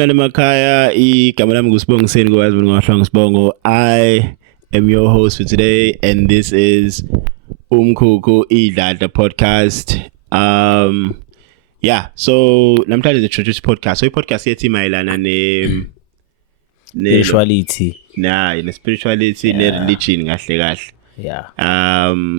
Makaya, igama lami nguSibongiseni kwazi ngohlanga Sibongo. I am your host for today and this is Umkhukhu Idladla podcast. So namhlanje introduce podcast. So podcast yethi mayelana ne spirituality. Ne spirituality ne religion kahle. Yeah.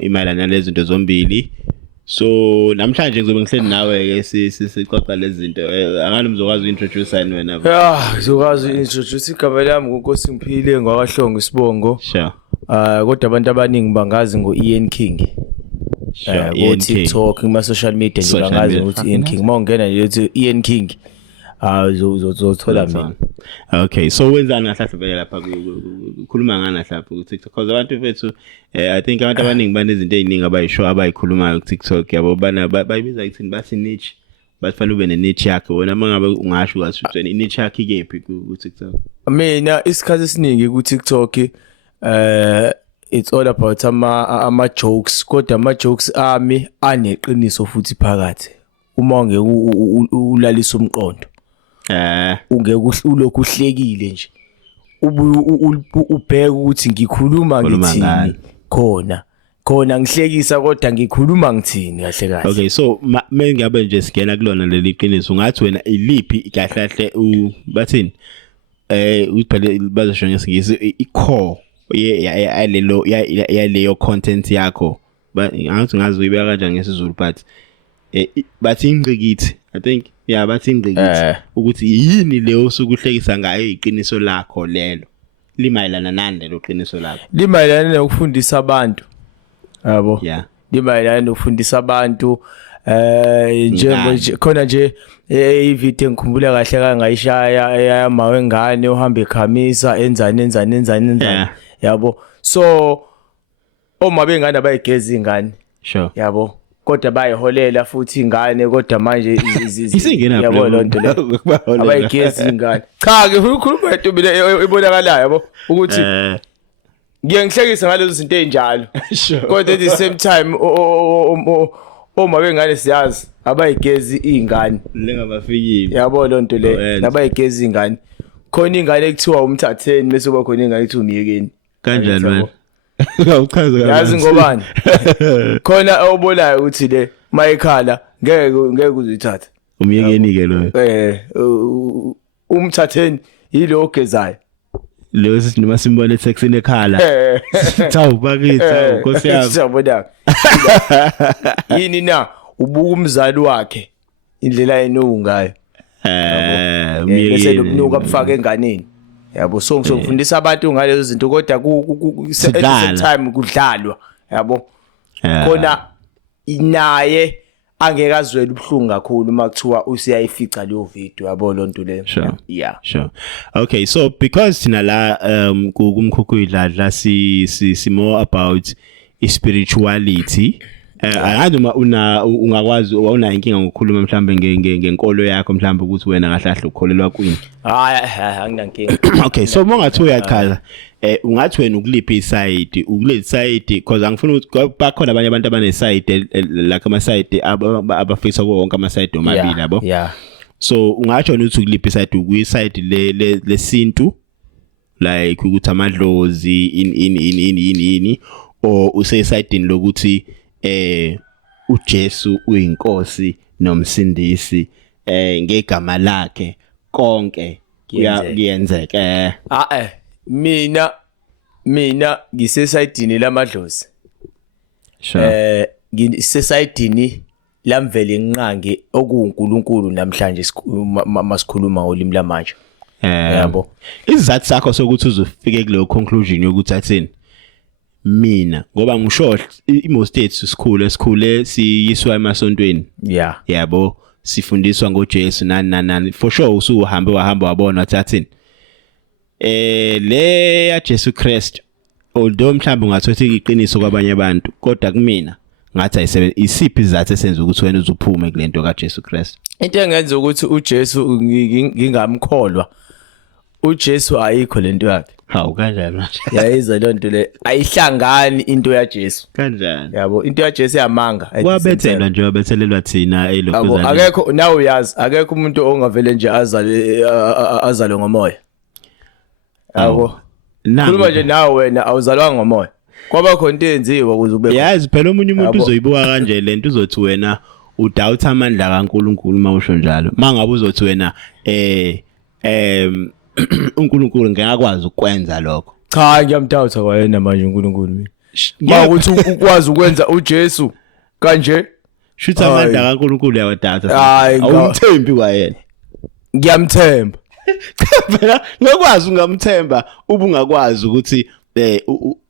Imayelana lezinto zombili. So namhlanje ngizobe ngihleli nawe ke sixoxa lezi zinto. Angani mzokwazi introduce ani wena? Ngizokwazi introduce igama lami ngoNkosi Mphile ngwakaHlongo Sibongo. Sure. Kodwa abantu abaningi bangazi ngo-Ian King. Go TikTok, kuma social media nje bangazi ukuthi Ian King. Mawungena nje uthi Ian King. Uzothola mina. Okay, so wenzani ngahlapha vele lapha ukukhuluma ngana lapha ku TikTok because abantu bethu I think abantu abaningi banezinto eziningi abayisho abayikhulumayo ku TikTok yabo bana bayibiza ikuthini bathi niche bafanele ube ne niche yakho wena mangabe ungasho ukuthi niche yakho ikephi ku TikTok. Mina isikhathi esiningi ku TikTok it's all about ama jokes kodwa ama jokes ami aneqiniso futhi phakathi uma ungeke ulalisa umqondo ungeke ulokhu uhlekile nje ubheka ukuthi ngikhuluma ngithini khona ngihlekisa kodwa ngikhuluma ngithini kahle kahle. Okay, so mengabe nje sigena kulona leli qiniso ungathi wena iliphi kahle bathini uphele bazosho ngesingisi i-core yaleyo content yakho ngazi uyibeka kanjani ngesizulu but bathi ingqikithi I think bathi ingqikithi ukuthi yini leyo sokuhlekisa ngayo iqiniso lakho lelo limayelana nani lelo qiniso lakho limayelana nokufundisa abantu yabo limayelana nokufundisa abantu njengoba khona nje ivideo ngikhumbula kahle kangayishaya yamawe ngane uhamba ekhamisa enzani yabo so oma bengane abayigeza ingane sure yabo kodwa bayiholela futhi ingane kodwa manje yabo lonto le abayigeza ingane cha ke ukhuluma into mina ibonakalayo yabo ukuthi ngiyangihlekisa ngalezo zinto ezinjalo kodwa at the same time oma bengane siyazi abayigezi ingane lengabafikile yabo lonto le nabayigezi ingane khona ingane ekuthiwa umthatheni bese kuba khona ingane ekuthiwa umyekeni kanjani wena awuchaza kahle yazi ngobani khona obolayo ukuthi le mayikhala ngeke uzithatha umyekeni ke lo umthatheni yilo ogezayo lo sisinoma simbona esexini ekhala thawu bakitha Nkosi yami siyabona yini na ubuka umzali wakhe indlela enungayo bese lokunuka bufaka enganeni yabo so ngizofundisa abantu ngalezo zinto kodwa ku time kudlalwa yabo khona inaye angeke azwele ubhlungu kakhulu makuthiwa usiyayifica leyo video yabo lonto le sure okay so because thina la kumkhukhu idladla si more about spirituality uma ungakwazi una inkinga ngokukhuluma mhlambe ngenkolo yakho mhlambe ukuthi wena kahle ukholelwa kwini anginankinga okay so mongathi uyachaza ungathi wena ukuliphi side ukule side because angifuni ukuthi bakhona abanye abantu abane side like ama side abafisa wonke ama side omabili yabo so ungathi wena uthi ukuliphi side ukuyi side lesintu like ukuthi amadlozi in or use side lokuthi uJesu uyinkosi nomsindisi ngegama lakhe konke kuyenzeka mina ngisesayidini lamadlozi ngisesayidini lamvele nqange okuNkulunkulu namhlanje masikhuluma ngolimi lamanje yabo izathu sakho sokuthi uzofike kuleyo conclusion yokuthi athini mina ngoba ngisho imo states esikhule siyiswa emasontweni yabo sifundiswa ngoJesu nani for sure usuhambe wabona uthathini le ya Jesu Christ although mhlawumbe ungathothi iqiniso kwabanye abantu kodwa kumina ngathi isiphi izathu esenza ukuthi wena uzuphume kulento kaJesu Christ into engenza ukuthi uJesu ngingamkholwa uJesu ayikho lento yakhe. Hawu kanjani manje? Yayizwa lonto le ayihlangani into yaJesu. Kanjani? Yabo into yaJesu yamanga. Wabethelwa nje wabethelelwa thina elokuzana. Akekho nawe uyazi akekho umuntu ongavele nje azalwe ngomoya. Yabo. Khuluma nje nawe wena awuzalwanga ngomoya. Kwaba khona into yenziwa ukuze ube. Yazi phela omunye umuntu uzoyibuka kanje lento uzothi wena udoubt amandla kaNkuluNkulu mawusho njalo. Mangabe uzothi wena uNkulunkulu ngeke akwazi ukwenza lokho. Cha ngiyamdoubta kwayena manje uNkulunkulu mina. Mawukuthi ukwazi ukwenza uJesu kanje shuthi amandla kaNkulunkulu yawadata. Awumthembi kwayena. Ngiyamthemba. Phela ngakwazi ungamthemba ubungakwazi ukuthi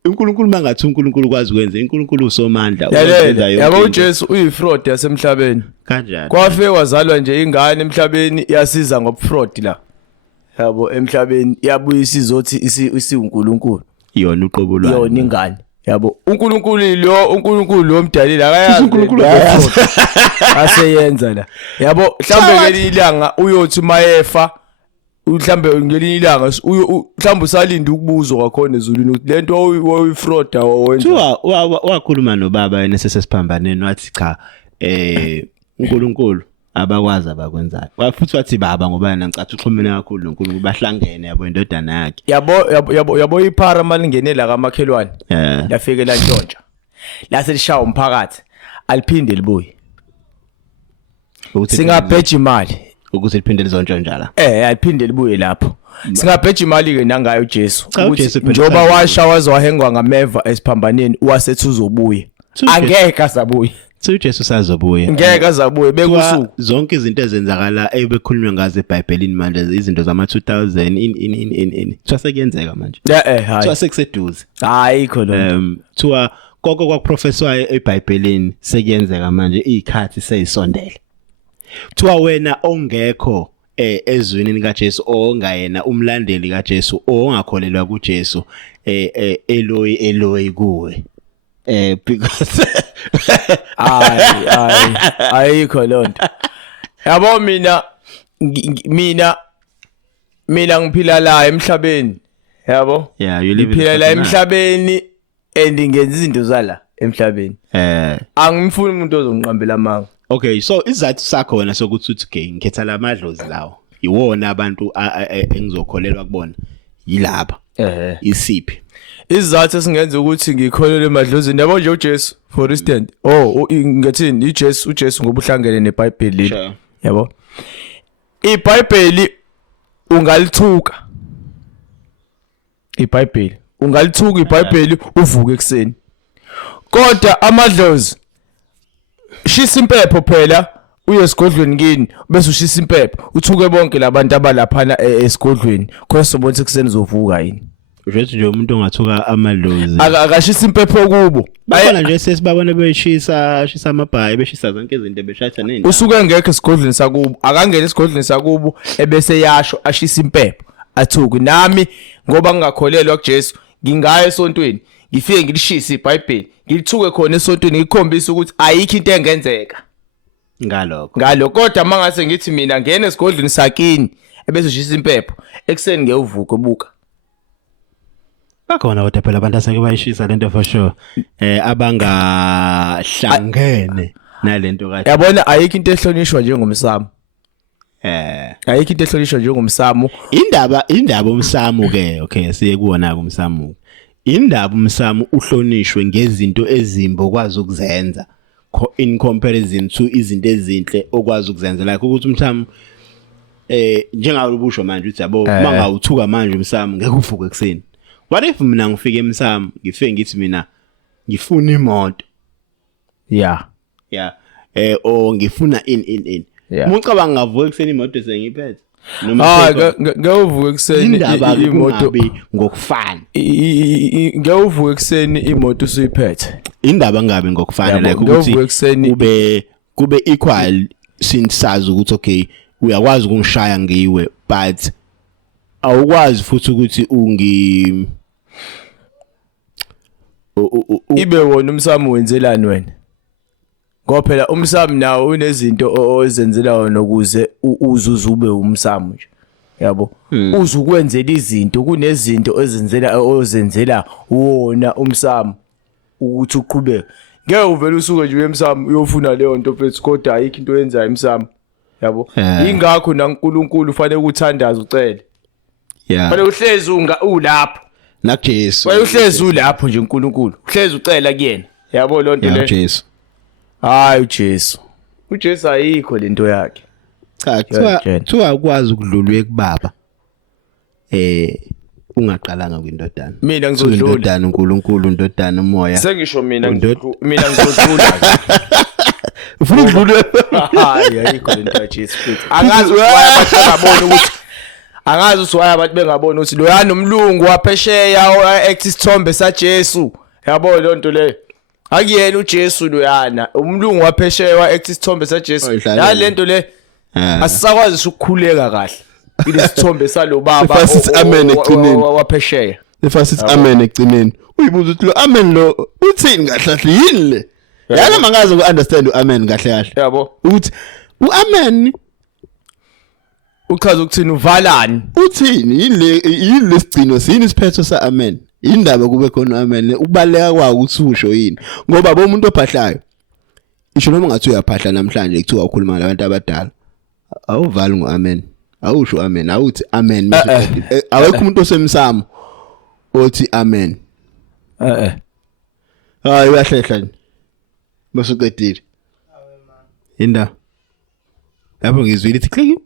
uNkulunkulu mangathi uNkulunkulu kwazi ukwenza uNkulunkulu usomandla ukwenza yonke. Yabo uJesu uyifraud yasemhlabeni. Kanjani? Kwafike wazalwa nje ingane emhlabeni yasiza ngobufraud la. Yabo emhlabeni yabuyisa izothi isiuNkulunkulu. Yona uqobo lwayo. Yona ingane. Yabo uNkulunkulu lo mdalile akayazi uNkulunkulu aseyenza la. Yabo mhlambe ngelinye ilanga uyothi mayefa mhlambe ngelinye ilanga mhlambe usalinda ukubuzwa kwakhona ezulwini ukuthi lento oyifraud awenza. Wakhuluma nobaba yena sesesiphambaneni wathi cha uNkulunkulu abakwazi abakwenzayo. Futhi wathi baba ngoba yena ngicathi uxhumene kakhulu noNkulunkulu bahlangene yabo indodana yakhe. Yabo iphara malingenela kamakhelwane. Lafike la ntshontsha. Lase lishaya umphakathi aliphinde libuye. Singabheja imali ukuthi liphinde lizontshontshala. Aliphinde libuye lapho. Singabheja imali ke nangayo uJesu. Njoba washa wazwahengwa ngameva esiphambaneni wasethi uzobuya. Angeke asabuye. uJesu sazobuye. Ngeke azabuye bekusuku. Zonke izinto ezenzakala ebekhulunywa ngazo eBhayibhelini manje izinto zama 2000 in sasekuyenzeka manje. Hayi. Sasekuseduze. Hayikho lo. Kuthiwa konke kwakuprofeswayo eBhayibhelini sekuyenzeka manje izikhathi seyisondele. Kuthiwa wena ongekho ezwini likaJesu ongayena umlandeli kaJesu ongakholelwa kuJesu Eloi kuwe. Because ayikho lonto. Yabo mina ngiphila la emhlabeni. Yabo? Yeah, you live ngiphila la emhlabeni ngenza izinto zala emhlabeni. Angimfuni umuntu ozongiqambela amanga. Okay, so izathu sakho wena sokuthi uthi ngikhetha la madlozi lawo. Iwona abantu engizokholelwa kubona. Yilapha. Isiphi? Izathu esingenza ukuthi ngikholelwe emadlozini yabo nje uJesu for instance ngathini uJesu ngoba uhlangene neBhayibheli yabo iBhayibheli ungalithuka iBhayibheli uvuke ekseni kodwa amadlozi shisa impepho phela uye esigodlweni kini bese ushisa impepho uthuke bonke labantu abalaphana esigodlweni khona sobonisa ekseni uzovuka yini. Ujethi nje umuntu ongathuka amadlozi akashisa impepho kubo bayona nje sesibabona beshisa amabhayi beshisa zonke izinto beshatha nendaba usuke ngeke esigodlweni sakubo akangena esigodlweni sakubo ebese yasho ashisa impepho athuke nami ngoba ngingakholelwa kuJesu ngingaya esontweni ngifike ngilishisa iBhayibheli ngilithuke khona esontweni ngikhombisa ukuthi ayikho into engenzeka ngalokho kodwa mangase ngithi mina ngene esigodlweni sakini ebese ushisa impepho ekseni ngiyuvuka ebuka. Bakhona kodwa phela abantu aseke bayishisa lento for sure abangahlangene nalento kahle. Yabona ayikho into ehlonishwa njengomsamo. Ayikho into ehlonishwa njengomsamo. Indaba umsamo ke okay siye kuona ke umsamo. Indaba umsamo uhlonishwe ngezinto ezimbi okwazi ukuzenza in comparison to izinto ezinhle okwazi ukuzenza like ukuthi umsamo njengalobusho manje uthi yabo mangawuthuka manje umsamo ngeke uvuke ekseni. What if mina ngifike emsamo ngifike ngithi mina ngifuna imoto. Yeah. O ngifuna in. Mucabanga ngavuka ekseni imoto sengiphethe. Ngawuvuka ekseni imoto ngokufana. Ngawuvuka ekseni imoto usuyiphethe. Indaba ngabe ngokufana like ukuthi kube equal since sazi ukuthi okay uyakwazi ukungishaya ngiwe but awukwazi futhi ukuthi ibe wona umsamo wenzelani wena ngoba phela umsamo nawo unezinto ozenzela wona ukuze uzuze ube umsamo nje yabo uzukwenzela izinto kunezinto ozenzela wona umsamo ukuthi uqhubeke ngeke uvele usuke nje emsamo uyofuna leyo nto mfethu kodwa ayikho into yenzayo emsamo yabo ingakho naNkulunkulu ufanele ukuthandaza ucele fanele uhlezi ulapho nakuJesu fanele uhlezi ulapho nje uNkulunkulu uhlezi ucela kuyena yabo lonto le Jesu hayi uJesu ayikho lento yakhe cha kuthiwa ukwazi ukudlulwa ekubaba ungaqalanga kwindodana mina ngizodlula indodana uNkulunkulu indodana umoya sengisho mina ngizodlula ufuna ukudlulwa hayi ayikho lento yaJesu futhi angazi why abantu bengabona ukuthi loyana umlungu waphesheya act isithombe saJesu yabo lonto le akuyena uJesu loyana umlungu waphesheya act isithombe saJesu lento le asisakwazi ukukhuleka kahle ilesithombe salo baba amen ecineni waphesheya ifasithi amen ecineni uyibuza ukuthi lo amen lo uthini kahle kahle yini le yana mangaze uunderstand uamen kahle kahle yabo ukuthi uamen uchaza ukuthini uvalani uthini yini lesigcino sini isiphetho saamen indaba kube khona amen ukubaleka kwawo ukuthi usho yini ngoba bomuntu ophahlayo isho noma ngathi uyaphahla namhlanje kuthiwa ukhuluma nabantu abadala awuvali ngoamen awusho amen awuthi amen awekho umuntu osemsamo othi amen hayi uyahlehla nje basuqedile inda lapho ngizwile ithi click